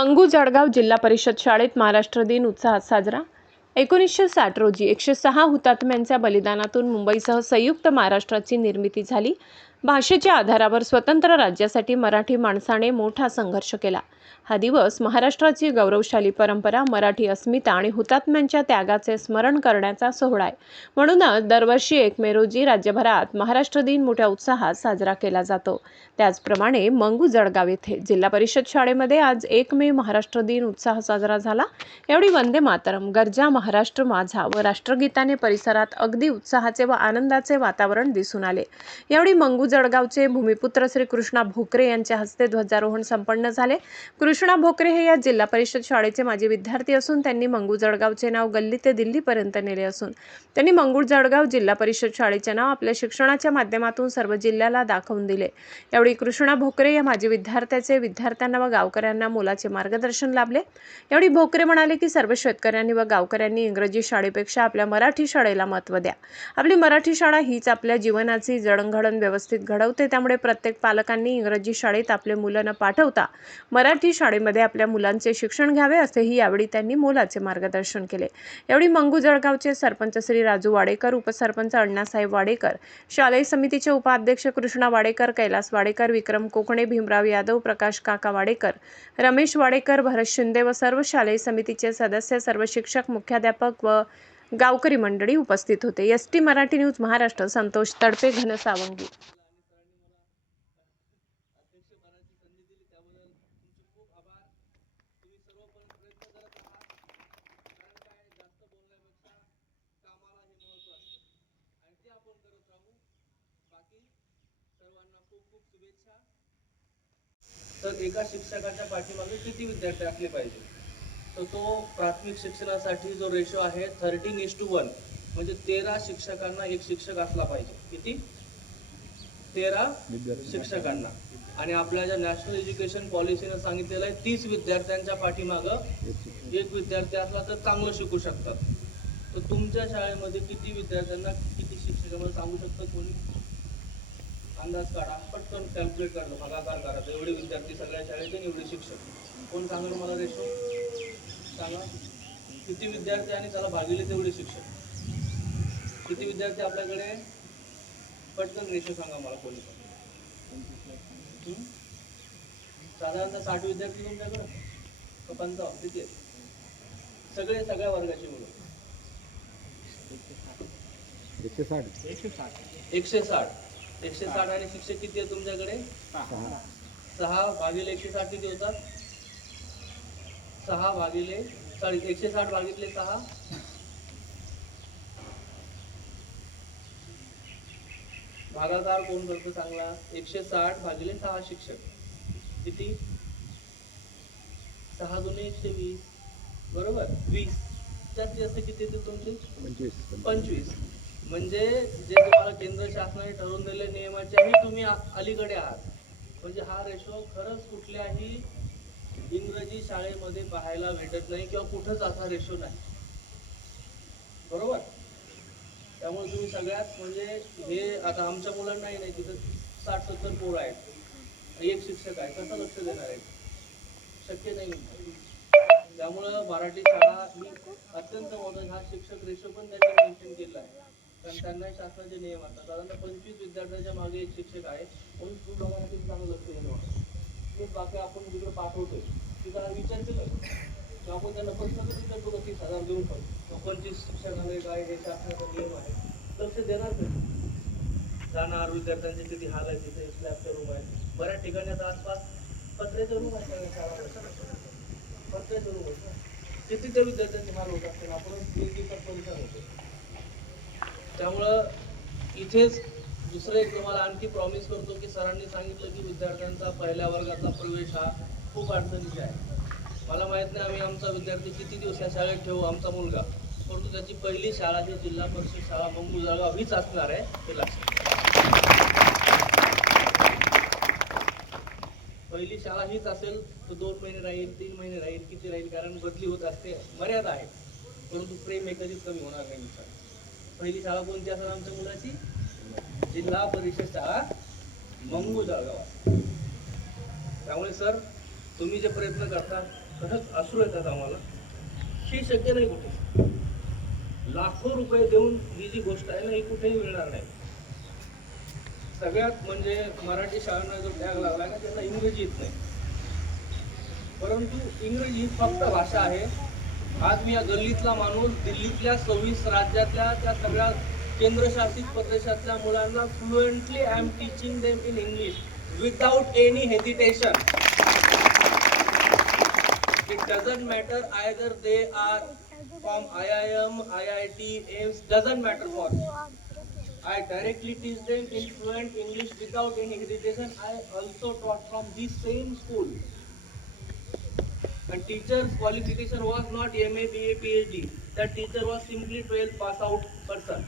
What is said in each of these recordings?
मंगू जळगाव जिल्हा परिषद शाळेत महाराष्ट्र दिन उत्साहात साजरा। 1960 रोजी 106 हुतात्म्यांच्या बलिदानातून मुंबईसह संयुक्त महाराष्ट्राची निर्मिती झाली। भाषेच्या आधारावर स्वतंत्र राज्यासाठी मराठी माणसाने मोठा संघर्ष केला। हा दिवस महाराष्ट्राची गौरवशाली परंपरा, मराठी अस्मिता आणि हुतात्म्यांच्या त्यागाचे स्मरण करण्याचा सोहळा आहे। म्हणूनच दरवर्षी 1 मे रोजी राज्यभरात महाराष्ट्र दिन मोठ्या उत्साहात साजरा केला जातो। त्याचप्रमाणे मंगू जळगाव येथे जिल्हा परिषद शाळेमध्ये आज 1 मे महाराष्ट्र दिन उत्साह साजरा झाला। एवढी वंदे मातरम, गर्जा महाराष्ट्र माझा व राष्ट्रगीताने परिसरात अगदी उत्साहाचे व आनंदाचे वातावरण दिसून आले। यावेळी मंगू जळगावचे भूमिपुत्र श्री कृष्णा भोकरे यांच्या हस्ते ध्वजारोहण संपन्न झाले। कृष्णा भोकरे हे या जिल्हा परिषद शाळेचे माजी विद्यार्थी असून त्यांनी मंगू जळगावचे नाव गल्ली ते दिल्लीपर्यंत नेले असून त्यांनी मंगू जळगाव जिल्हा परिषद शाळेचे नाव आपल्या शिक्षणाच्या माध्यमातून सर्व जिल्ह्याला दाखवून दिले। यावेळी कृष्णा भोकरे या माजी विद्यार्थ्यांना व गावकऱ्यांना मोलाचे मार्गदर्शन लाभले। यावेळी भोकरे म्हणाले की सर्व शेतकऱ्यांनी व गावकऱ्यांनी इंग्रजी शाळेपेक्षा आपल्या मराठी शाळेला महत्त्व द्या। आपली मराठी शाळा हीच आपल्या जीवनाची जडणघडण व्यवस्थित घडवते, त्यामुळे प्रत्येक पालकांनी इंग्रजी शाळेत आपले मुलं न पाठवता मराठी शाळेमध्ये आपल्या मुलांचे शिक्षण घ्यावे, असेही यावेळी त्यांनी मोलाचे मार्गदर्शन केले। यावेळी मंगू जळगावचे सरपंच श्री राजू वाडेकर, उपसरपंच अण्णासाहेब वाडेकर, शालेय समितीचे उपाध्यक्ष कृष्णा वाडेकर, कैलास वाडेकर, विक्रम कोकणे, भीमराव यादव, प्रकाश काका वाडेकर, रमेश वाडेकर, भरत शिंदे व सर्व शालेय समितीचे सदस्य, सर्व शिक्षक, मुख्याध्यापक व गावकरी मंडळी उपस्थित होते। ST Marathi news Maharashtra, Santosh Tadpe, Ghansawangi. तर एका शिक्षकाच्या पाठीमागे किती विद्यार्थी असले पाहिजे, तर तो प्राथमिक शिक्षणासाठी जो रेशो आहे 13:1 म्हणजे 13 शिक्षकांना एक शिक्षक असला पाहिजे। किती? 13 शिक्षकांना। आणि आपल्या ज्या नॅशनल एज्युकेशन पॉलिसीने सांगितलेलं आहे 30 विद्यार्थ्यांच्या पाठीमागं एक विद्यार्थी असला तर चांगलं शिकू शकतात। तर तुमच्या शाळेमध्ये किती विद्यार्थ्यांना किती शिक्षकांना सांगू शकतात कोणी? अंदाज काढा, पटकन कॅल्क्युलेट करा, भागाकार करा। तर एवढे विद्यार्थी सगळ्या शाळेचे, एवढे शिक्षक, कोण सांगेल मला रेशो? सांगा किती विद्यार्थी आणि त्याला भागिले तेवढे शिक्षक, किती विद्यार्थी आपल्याकडे? पटकन रेशो सांगा मला कोणी पण। साधारणतः 60 विद्यार्थी तुमच्याकडे, 55 किती आहेत? सगळ्या वर्गाची मुलं 160 आणि शिक्षक किती आहे तुमच्याकडे? 6 भागिले 160 किती होतात? 160 भागिले 6 भागाकार कोण करतो चांगला? 160 भागिले 6 शिक्षक किती? 6 दुने 120, बरोबर? 20 जास्तीत जास्त किती येतील तुमचे? 25। म्हणजे जे तुम्हाला केंद्र शासनाने ठरवून दिलेल्या नियमाच्याही तुम्ही अलीकडे आहात। म्हणजे हा रेशो खरंच कुठल्याही इंग्रजी शाळेमध्ये पाहायला भेटत नाही किंवा कुठंच असा रेशो नाही, बरोबर? त्यामुळे तुम्ही सगळ्यात म्हणजे हे आता आमच्या मुलांनाही नाही, तिथं 60-70 पोरं आहेत, एक शिक्षक आहे, कसं लक्ष देणार आहे? शक्य नाही। त्यामुळं मराठी शाळा ही अत्यंत महत्त्वाची, हा शिक्षक रेशो पण त्यांनी मेन्शन केला आहे, कारण त्यांना शासनाचे नियम असतात। साधारणतः 25 विद्यार्थ्यांच्या मागे एक शिक्षक आहे, म्हणून तुम्हाला चांगलं लक्ष देणं वाटतं। बाकी आपण जिकडे पाठवतोय तिथं विचार केलं तर आपण त्यांना प्रश्न विचारतो का 30,000 देऊन पण 25 शिक्षकांना काय हे शासनाचा नियम आहे, लक्ष देणार नाही। जाणार विद्यार्थ्यांचे किती हाल आहे, तिथे स्लॅबचे रूम आहेत, बऱ्याच ठिकाणी आता आसपास पत्र्याचे रूम आहेत, पत्र्याचे रूम आहेत, किती त्या विद्यार्थ्यांचे हाल होत असतील, आपण 1 दिवसात परिसर होतो। त्यामुळं इथेच दुसरं एक तुम्हाला आणखी प्रॉमिस करतो की सरांनी सांगितलं की विद्यार्थ्यांचा पहिल्या वर्गातला प्रवेश हा खूप अडचणीचा आहे। मला माहित नाही आम्ही आमचा विद्यार्थी किती दिवस या शाळेत ठेवू, आमचा मुलगा, परंतु त्याची पहिली शाळा ही जिल्हा परिषद शाळा मंगू जळगाव हीच असणार आहे, हे लक्षात। पहिली शाळा हीच असेल तर 2 महिने राहील, 3 महिने राहील, किती राहील, कारण बदली होत असते, मर्यादा आहे, परंतु प्रेम कधीच कमी होणार नाही। पहिली शाळा कोणती असेल आमच्या मुलाची? जिल्हा परिषद शाळा मंगू जळगाव। त्यामुळे सर तुम्ही जे प्रयत्न करता खरंच अश्रू येतात आम्हाला. ही शक्य नाही कुठे. लाखो रुपये देऊन ही जी गोष्ट आहे ना, ही कुठेही मिळणार नाही. सगळ्यात म्हणजे मराठी शाळांना जो टॅग लागला ना, त्यांना इंग्रजी येत नाही. परंतु इंग्रजी ही फक्त भाषा आहे. आज मी या गल्लीतला माणूस दिल्लीतल्या 26 राज्यातल्या त्या सगळ्या केंद्रशासित प्रदेशातल्या मुलांना fluently I am teaching them in English without any hesitation. It doesn't matter either they are from IIM, IIT, AIMS, doesn't matter for me. I directly teach them in fluent English without any hesitation. I also taught from this same school. And teacher's qualification was not MA, BA, PhD. That teacher was simply 12th pass out person.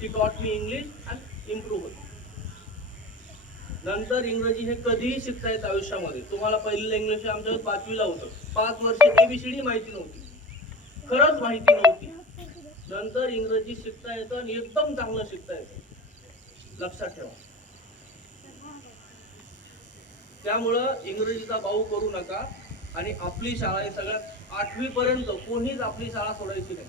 He taught me English and improved. नंतर इंग्रजी हे कधीही शिकता येत आयुष्यामध्ये. तुम्हाला पहिलं English आमच्याकडे 5वीला होतं. 5 वर्ष ABCD माहिती नव्हती, खरंच माहिती नव्हती. नंतर इंग्रजी शिकता येतं आणि एकदम चांगलं शिकता येतं, लक्षात ठेवा. त्यामुळं इंग्रजीचा बाऊ करू नका. आणि आपली शाळा ही सगळ्यात 8वी पर्यंत कोणीच आपली शाळा सोडायची नाही.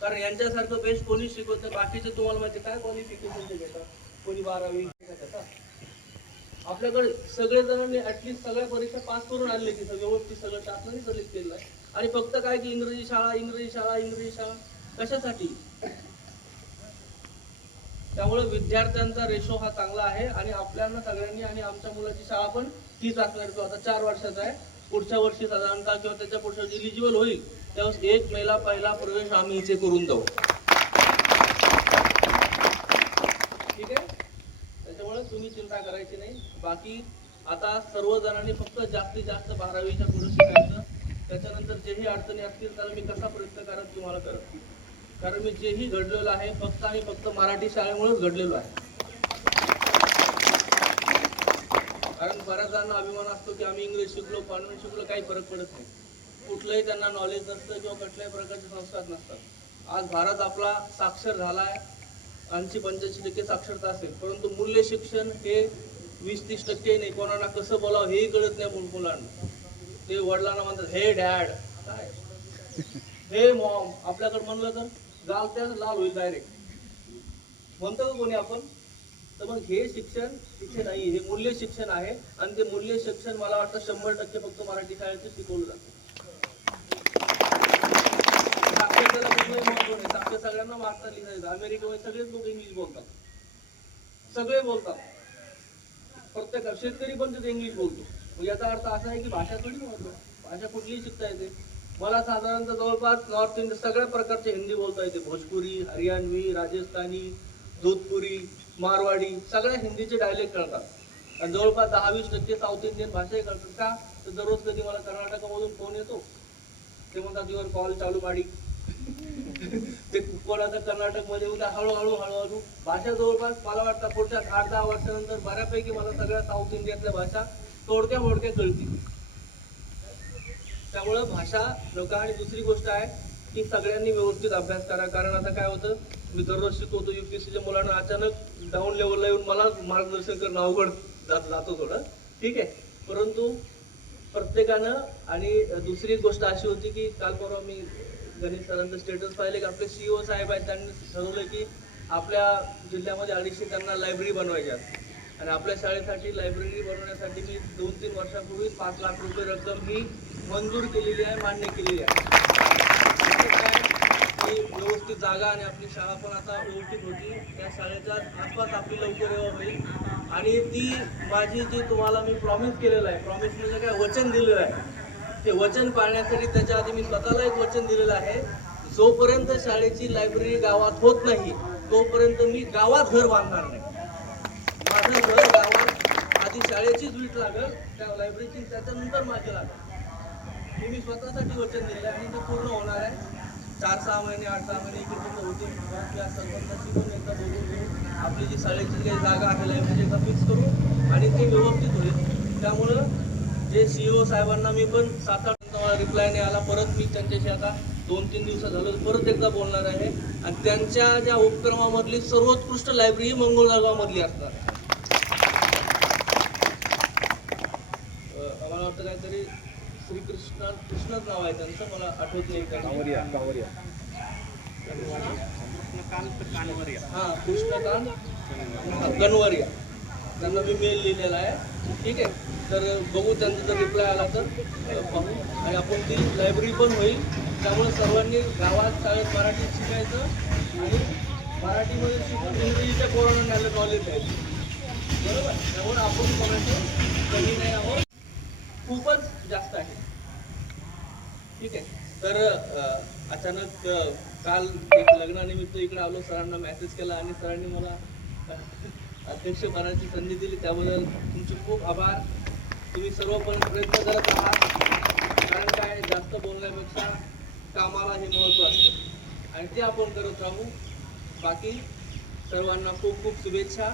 कारण यांच्यासारखं बेस्ट कोणीच शिकवत नाही. बाकीचे तुम्हाला माहिती काय क्वालिफिकेशन घेतात, कोणी 12वी घेतात. आपल्याकडे सगळेजणांनी ऍटलीस्ट सगळ्या परीक्षा पास करून आणले की व्यवस्थित सगळं शासनाने दलित केलं आहे. आणि फक्त काय की इंग्रजी शाळा, इंग्रजी शाळा, इंग्रजी शाळा कशासाठी? त्यामुळे विद्यार्थ्यांचा रेशो हा चांगला आहे. आणि आपल्याला सगळ्यांनी, आणि आमच्या मुलाची शाळा पण तीच असणार. तो आता 4 वर्षाचा आहे. पुढच्या वर्षी साधारणतः किंवा त्याच्या पुढच्या वर्षी इलिजिबल होईल त्यावेळेस 1 मेला पहिला प्रवेश आम्ही इथे करून जाऊ. ठीक आहे. त्याच्यामुळे तुम्ही चिंता करायची नाही. बाकी आता सर्वजणांनी फक्त जास्तीत जास्त 12वीच्या पुढे शिकायचं. त्याच्यानंतर जेही अडचणी असतील तर मी कसा प्रयत्न करत तुम्हाला करत. कारण मी जेही घडलेलं आहे फक्त आणि फक्त मराठी शाळेमुळेच घडलेलो आहे. कारण बऱ्याच जणांना अभिमान असतो की आम्ही इंग्लिश शिकलो, कॉन्व्हेंट शिकलो, काही फरक पडत नाही. कुठलंही त्यांना नॉलेज नसतं किंवा कुठल्याही प्रकारचे संस्कार नसतात. आज भारत आपला साक्षर झाला आहे, 80-85% साक्षरता असेल, परंतु मूल्य शिक्षण हे 20-30% नाही. कोणाला कसं बोलावं हेही कळत नाही मुलांना. ते वडिलांना म्हणतात हे डॅड, काय हे मॉम. आपल्याकडे म्हणलं तर गाल त्याच लाल होईल डायरेक्ट. म्हणतो का कोणी आपण? तर मग हे शिक्षण शिक्षण नाही, हे मूल्य शिक्षण आहे. आणि ते मूल्य शिक्षण मला वाटतं 100% फक्त मराठी शाळेत शिकवलं जातं. साक्षरतेला कुठलंही महत्व नाही. साक्षर सगळ्यांना वाचता लिहिता येतं. अमेरिकेमध्ये सगळेच लोक इंग्लिश बोलतात, सगळे बोलतात. प्रत्येक शेतकरी पण तिथे इंग्लिश बोलतो. याचा अर्थ असा आहे की भाषा थोडी महत्व, भाषा कुठलीही शिकता येते. मला साधारणतः जवळपास नॉर्थ इंडिया सगळ्या प्रकारचे हिंदी बोलता येते. भोजपुरी, हरियाणवी, राजस्थानी, जोधपुरी, मारवाडी, सगळ्या हिंदीचे डायलेक्ट कळतात. आणि जवळपास 10-20% साऊथ इंडियन भाषाही कळतात. का तर दररोज कधी मला कर्नाटकामधून फोन येतो, ते म्हणतात युअर कॉल चालू माडी. ते कोणाचा कर्नाटकमध्ये उद्या हळूहळू भाषा जवळपास मला वाटतं पुढच्या 8-10 वर्षानंतर बऱ्यापैकी मला सगळ्या साऊथ इंडियातल्या भाषा तोडक्या मोडक्या कळतील. त्यामुळं भाषा लोक. आणि दुसरी गोष्ट आहे की सगळ्यांनी व्यवस्थित अभ्यास करा. कारण आता काय होतं, मी दररोज शिकवतो UPSCच्या मुलांना, अचानक डाऊन लेवलला येऊन मला मार्गदर्शन करणं अवघड जातो थोडं. ठीक आहे. परंतु प्रत्येकानं, आणि दुसरी गोष्ट अशी होती की काल परवा मी गणेश सरांचं स्टेटस पाहिले की आपले CEO साहेब आहेत, त्यांनी ठरवलं की आपल्या जिल्ह्यामध्ये 250 त्यांना लायब्ररी बनवायच्या. आणि आपल्या शाळेसाठी लायब्ररी बनवण्यासाठी मी 2-3 वर्षापूर्वी 5 लाख रुपये रक्कम ही मंजूर केलेली आहे, मान्य केलेली आहे. की व्यवस्थित जागा आणि आपली शाळा पण आता व्यवस्थित होती. त्या शाळेच्या आसपास आपली लवकर होईल. आणि ती माझी जी तुम्हाला मी प्रॉमिस केलेलं आहे, प्रॉमिस म्हणजे काय, वचन दिलेलं आहे, ते वचन पाळण्यासाठी त्याच्या आधी मी स्वतःला एक वचन दिलेलं आहे. जोपर्यंत शाळेची लायब्ररी गावात होत नाही तोपर्यंत मी गावात घर बांधणार नाही. माझं घर गावात आधी शाळेचीच वीट लागल, त्या लायब्ररीची त्याच्यानंतर माझी लागेल. हे मी स्वतःसाठी वचन दिलं आहे आणि ते पूर्ण होणार आहे. 4-6 महिने 8-10 महिने इकडे होते. आपल्या सरपंचाची पण एकदा बोलून घेऊ, आपली जी शाळेची काही जागा आहे लायब्ररी एकदा फिक्स करू आणि ते व्यवस्थित होईल. त्यामुळं जे CEO साहेबांना मी पण 7-8 मला रिप्लाय नाही आला. परत मी त्यांच्याशी आता 2-3 दिवसात झालं परत एकदा बोलणार आहे. आणि त्यांच्या ज्या उपक्रमामधली सर्वोत्कृष्ट लायब्ररी मंगळगावमधली असणार. आम्हाला वाटतं काहीतरी श्रीकृष्ण कृष्णच नाव आहे त्यांचं, मला आठवत नाही काय. हा कृष्णकांत कनवरिया, त्यांना मी मेल लिहिलेला आहे. ठीक आहे, तर बघू त्यांचा जर रिप्लाय आला तर पाहू. आणि आपण ती लायब्ररी पण होईल, त्यामुळे सर्वांनी गावात शाळेत मराठी शिकायचं आणि मराठीमध्ये शिकून इंग्रजीच्या पोरांना नॉलेज द्यायचं. बरोबर, त्यामुळे आपण कोणाचं कमी नाही आहोत, खूपच जास्त आहे. ठीक आहे, तर अचानक काल एक लग्नानिमित्त इकडे आलो, सरांना मेसेज केला आणि सरांनी मला अध्यक्ष बनायची संधी दिली, त्याबद्दल तुमचे खूप आभार. तुम्ही सर्व पण प्रयत्न करत आहात, कारण काय जास्त बोलण्यापेक्षा कामाला हे महत्त्व असतं आणि ते आपण करत राहू. बाकी सर्वांना खूप खूप शुभेच्छा.